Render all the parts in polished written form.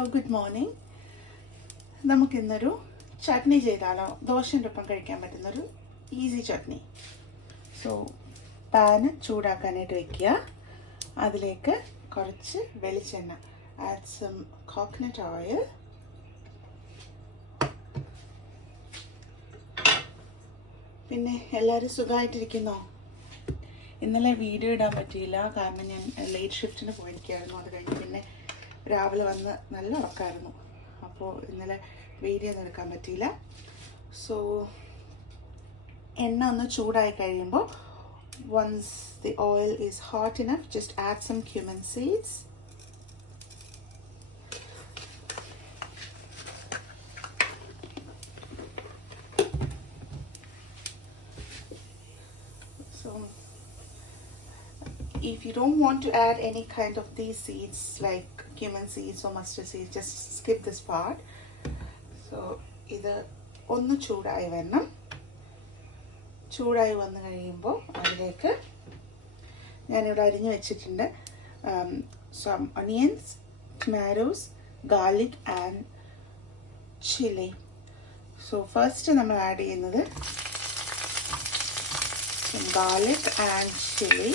Hello, good morning. നമുക്കിന്നൊരു ചട്നി ചെയ്താലോ? ദോശയുടെ ഒപ്പം കഴിക്കാൻ പറ്റുന്നൊരു ഈസി ചട്നി. സോ പാൻ ചൂടാക്കാനായിട്ട് വെക്കുക. അതിലേക്ക് കുറച്ച് വെളിച്ചെണ്ണ, ആഡ് സം കോക്കനട്ട് ഓയിൽ. പിന്നെ എല്ലാവരും സുഖമായിട്ടിരിക്കുന്നോ? ഇന്നലെ വീഡിയോ ഇടാൻ പറ്റിയില്ല, കാരണം ഞാൻ ലേറ്റ് ഷിഫ്റ്റിന് പോയിരിക്കുകയായിരുന്നു. അത് കഴിഞ്ഞ് പിന്നെ രാവിലെ വന്ന് നല്ല ഉറക്കമായിരുന്നു. അപ്പോൾ ഇന്നലെ വീഡിയോ ഒന്നും എടുക്കാൻ പറ്റിയില്ല. സോ എണ്ണ ഒന്ന് ചൂടായി കഴിയുമ്പോൾ, once the oil is hot enough, just add some cumin seeds. So if you don't want to add any kind of these seeds like cumin seeds or mustard seeds, just skip this part. So ഇത് ഒന്ന് ചൂടായി വരണം. ചൂടായി വന്നു കഴിയുമ്പോൾ അതിലേക്ക് ഞാനിവിടെ അരിഞ്ഞു വെച്ചിട്ടുണ്ട് some onions, tomatoes, garlic and chili. So first നമ്മൾ ആഡ് ചെയ്യുന്നത് some garlic and chili.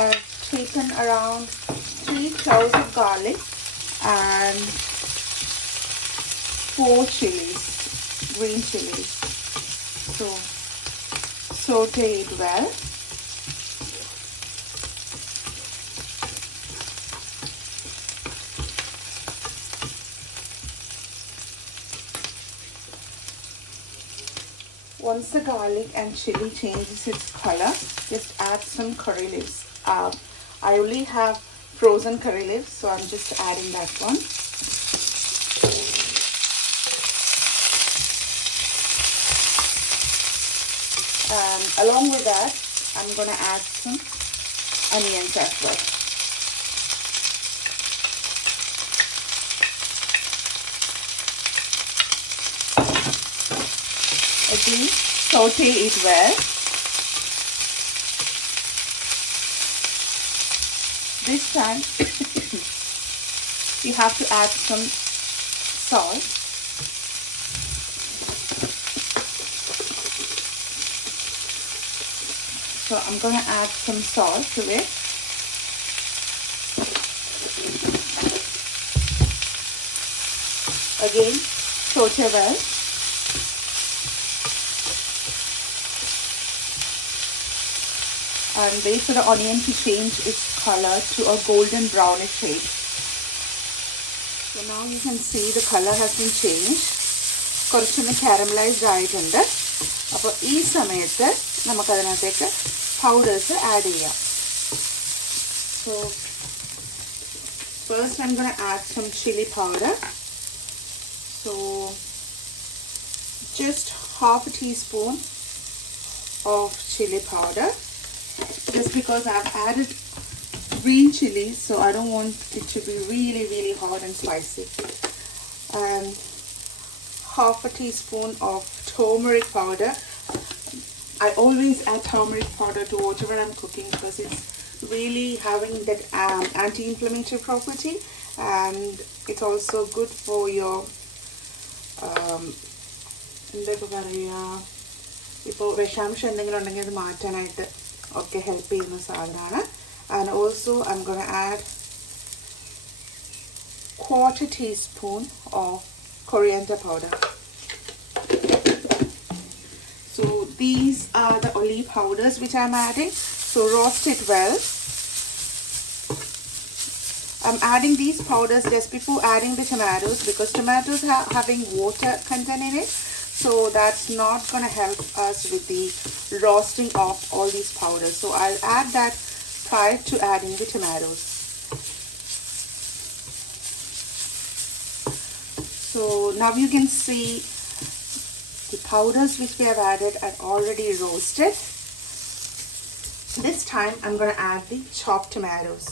I've taken around 3 cloves of garlic and 4 chilies, green chilies. So saute it well. Once the garlic and chili changes its color, just add some curry leaves. I only have frozen curry leaves, so I'm just adding that one. And along with that, I'm going to add some onions as well. Again, saute it well. This time you have to add some salt. So I'm going to add some salt to it. Again, saute well. And wait for the onion to change its color to a golden brownish shade. So now you can see the color has been changed. കുറച്ചൊന്ന് caramelized ആയിട്ടുണ്ട്. അപ്പോൾ ഈ സമയത്ത് നമുക്കതിനകത്തേക്ക് powders add ചെയ്യാം. So first I'm going to add some chili powder. So just half a teaspoon of chili powder. Just because I've added green chilies, so I don't want it to be really hot and spicy. And half a teaspoon of turmeric powder. I always add turmeric powder to whatever I'm cooking because it's really having that anti-inflammatory property, and it's also good for your എന്തൊക്കെ പറയുക, ഇപ്പോൾ വിഷാംശം എന്തെങ്കിലും ഉണ്ടെങ്കിൽ അത് മാറ്റാനായിട്ട് ഒക്കെ help ചെയ്യുന്ന സാധനമാണ്. And also I'm going to add quarter teaspoon of coriander powder. So these are the only powders which I'm adding. So roast it well. I'm adding these powders just before adding the tomatoes because tomatoes are having water content in it. So that's not going to help us with the roasting of all these powders. So I'll add that prior to adding the tomatoes. So now you can see the powders which we have added are already roasted. This time I'm going to add the chopped tomatoes.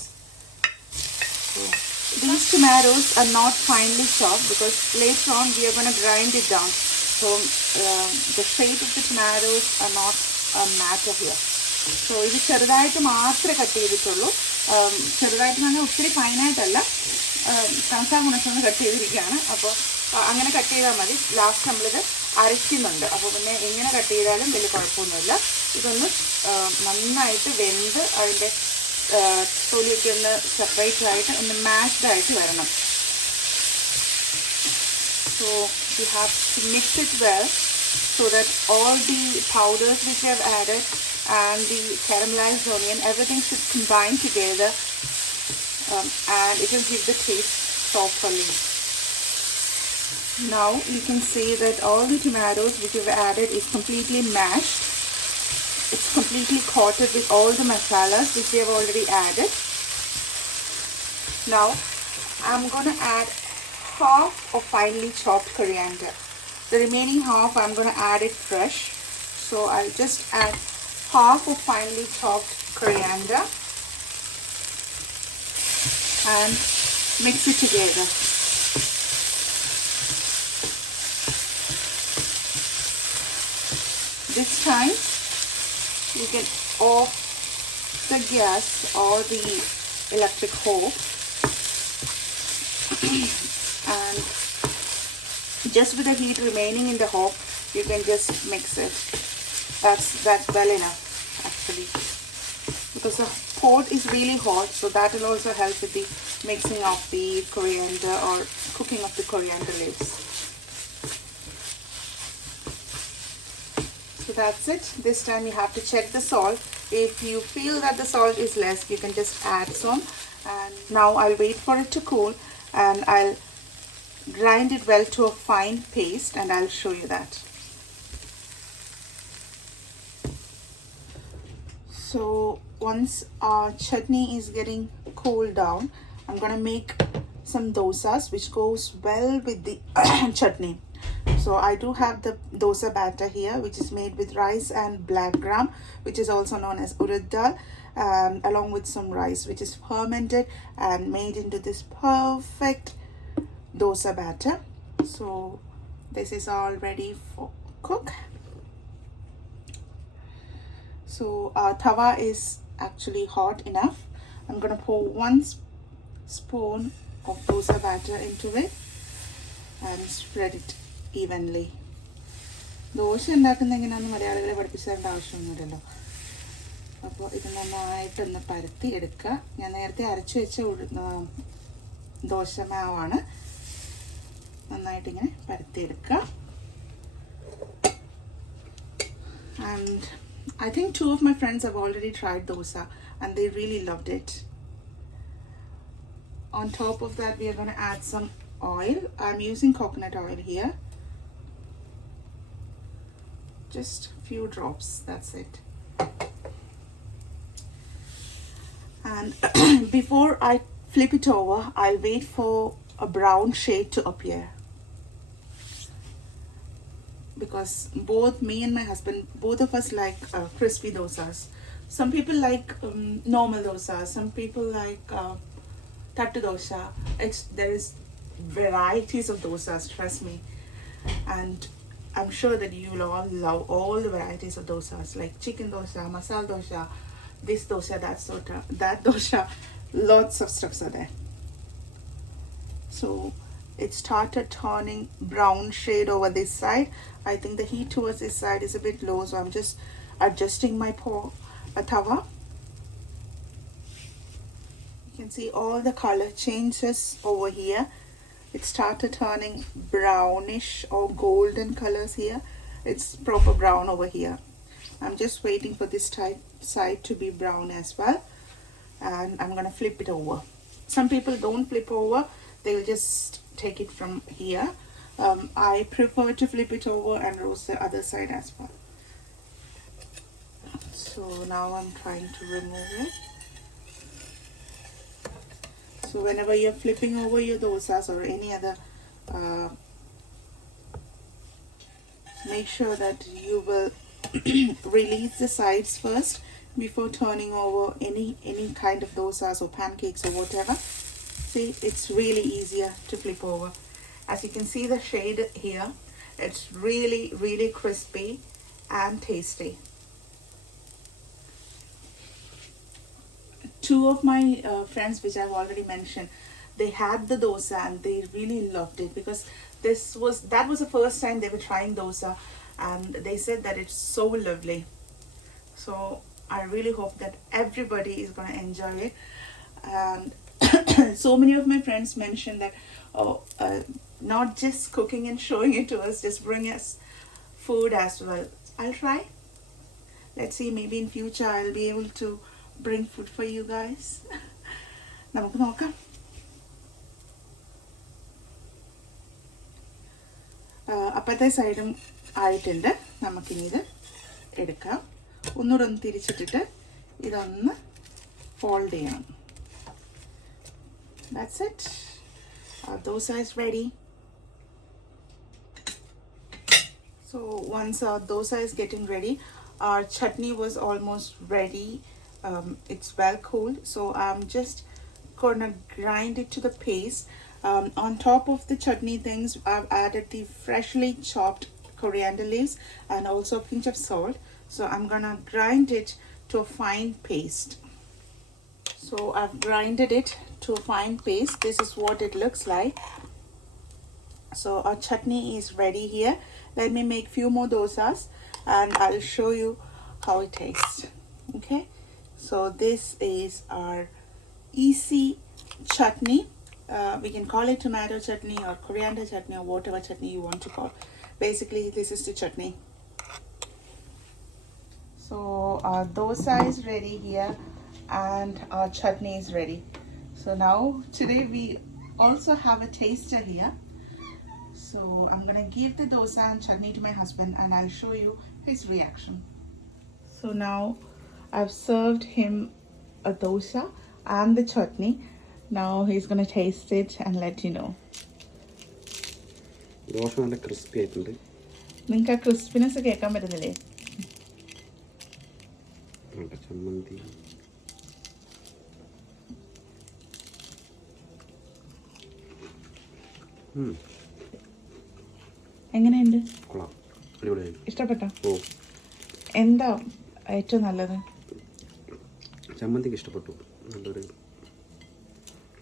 So these tomatoes are not finely chopped because later on we are going to grind it down. So the shape of the tomatoes are not a matter here. So ഇത് ചെറുതായിട്ട് മാത്രമേ cut ചെയ്തിട്ടുള്ളൂ. ചെറുതായിട്ട് തന്നെ ഒത്തിരി ഫൈനായിട്ടല്ല, കണസാകുണസൊന്ന് cut ചെയ്തിരിക്കുകയാണ്. അപ്പോൾ അങ്ങനെ കട്ട് ചെയ്താൽ മതി. ലാസ്റ്റ് നമ്മളിത് അരയ്ക്കുന്നുണ്ട്, അപ്പോൾ പിന്നെ എങ്ങനെ കട്ട് ചെയ്താലും വലിയ കുഴപ്പമൊന്നുമില്ല. ഇതൊന്ന് നന്നായിട്ട് വെന്ത് അതിൻ്റെ തൊലിയൊക്കെ ഒന്ന് സെപ്പറേറ്റ് ആയിട്ട് ഒന്ന് മാഷ്ഡ് ആയിട്ട് വരണം. So you have to mix it well so that all the powders which you have added and the caramelized onion, everything should combine together, and it will give the taste properly. Now you can see that all the tomatoes which you have added is completely mashed. It's completely coated with all the masalas which we have already added. Now I'm going to add half of finely chopped coriander. The remaining half I'm going to add it fresh. So I'll just add half of finely chopped coriander and mix it together. This time you can off the gas or the electric hob and just with the heat remaining in the hob you can just mix it. That's well enough actually, because the pot is really hot, so that will also help with the mixing of the coriander or cooking of the coriander leaves. So that's it. This time you have to check the salt. If you feel that the salt is less, you can just add some. And now I'll wait for it to cool and I'll grind it well to a fine paste and I'll show you that. So once our chutney is getting cooled down, I'm gonna make some dosas which goes well with the chutney. So I do have the dosa batter here, which is made with rice and black gram, which is also known as urad dal, along with some rice which is fermented and made into this perfect dosa batter. So this is all ready for cook. So our tawa is actually hot enough. I'm going to pour 1 spoon of dosa batter into it and spread it evenly. Dosa ഉണ്ടാക്കുന്ന എങ്ങനെയാണെന്ന് മലയാളികളെ പഠിപ്പിച്ചേണ്ട ആവശ്യമൊന്നുമില്ലല്ലോ. അപ്പോൾ ഇത് നന്നായിട്ടൊന്ന് പരത്തി എടുക്കുക. ഞാൻ നേരത്തെ അരച്ചു വെച്ച ദോശ മാവാണ്. നന്നായിട്ടിങ്ങനെ പരത്തി എടുക്കുക. And I think 2 of my friends have already tried dosa and they really loved it. On top of that we are going to add some oil. I'm using coconut oil here. Just a few drops, that's it. And before I flip it over, I'll wait for a brown shade to appear, because both me and my husband, both of us like crispy dosas. Some people like normal dosas, some people like tattu dosa. There is varieties of dosas, trust me, and I'm sure that you will all love all the varieties of dosas, like chicken dosa, masala dosa, this dosa, that dosa, lots of stuffs are there. So it started turning brown shade over this side. I think the heat towards this side is a bit low, so I'm just adjusting my tawa. You can see all the color changes over here. It started turning brownish or golden colors here. It's proper brown over here. I'm just waiting for this side to be brown as well, and I'm gonna flip it over. Some people don't flip over, they'll just take it from here. I prefer to flip it over and roast the other side as well. So now I'm trying to remove it. So whenever you're flipping over your dosas or any other, make sure that you will release the sides first before turning over any kind of dosas or pancakes or whatever. See, it's really easier to flip over. As you can see the shade here, it's really crispy and tasty. two of my friends, which I've already mentioned, they had the dosa and they really loved it, because that was the first time they were trying dosa, and they said that it's so lovely. So I really hope that everybody is going to enjoy it. And so many of my friends mentioned that, oh, not just cooking and showing it to us, just bring us food as well. I'll try. Let's see, maybe in future I'll be able to bring food for you guys. നമുക്ക് നോക്കാം. അപ്പത്തെ സൈഡും ആയിട്ടുണ്ട്. നമുക്കിനി ഇത് എടുക്കാം. ഒന്നുകൂടെ ഒന്ന് തിരിച്ചിട്ടിട്ട് ഇതൊന്ന് ഫോൾഡ് ചെയ്യണം. That's it. Our dosa is ready. So once our dosa is getting ready, our chutney was almost ready. It's well cooled, so I'm just gonna grind it to the paste. On top of the chutney things, I've added the freshly chopped coriander leaves and also a pinch of salt. So I'm gonna grind it to a fine paste. So I've grinded it to a fine paste. This is what it looks like. So our chutney is ready here. Let me make few more dosas and I'll show you how it tastes. Okay, so this is our easy chutney. We can call it tomato chutney or coriander chutney or whatever chutney you want to call. Basically, this is the chutney. So our dosa is ready here and our chutney is ready. So now today we also have a taster here. So I'm gonna give the dosa and chutney to my husband and I'll show you his reaction. So now I've served him a dosa and the chutney. Now he's gonna taste it and let you know. Dosa നല്ല crispy ആയിട്ടുണ്ട്. നിങ്ങൾക്ക് ആ crispiness കേൾക്കാൻ പറ്റുന്നില്ലേ? ചമ്മന്തി എങ്ങനെയുണ്ട്? കൊള്ളാം, അടിപൊളിയായി. ഇഷ്ടപ്പെട്ടോ? ഓ, എന്താ ഏറ്റവും നല്ലത്? ചമ്മന്തിക്ക് ഇഷ്ടപ്പെട്ടു. നല്ലൊരു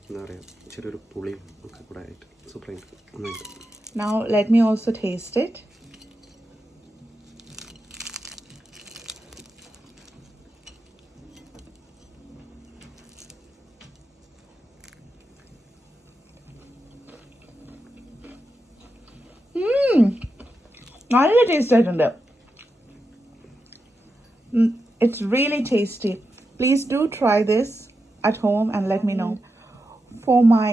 എന്താ പറയുക, ചെറിയൊരു പുളിയും ഒക്കെ കൂടെ ആയിട്ട് സൂപ്പറായിട്ട് നന്നായിട്ട്. Now let me also taste it. നല്ല ടേസ്റ്റ് ആയിട്ടുണ്ട്. It's really tasty. Please do try this at home and let me know. For my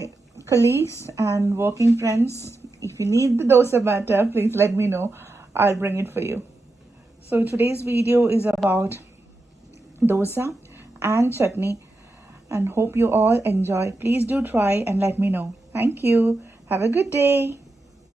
colleagues and working friends, if you need the dosa batter, please let me know. I'll bring it for you. So today's video is about dosa and chutney and hope you all enjoy. Please do try and let me know. Thank you. Have a good day.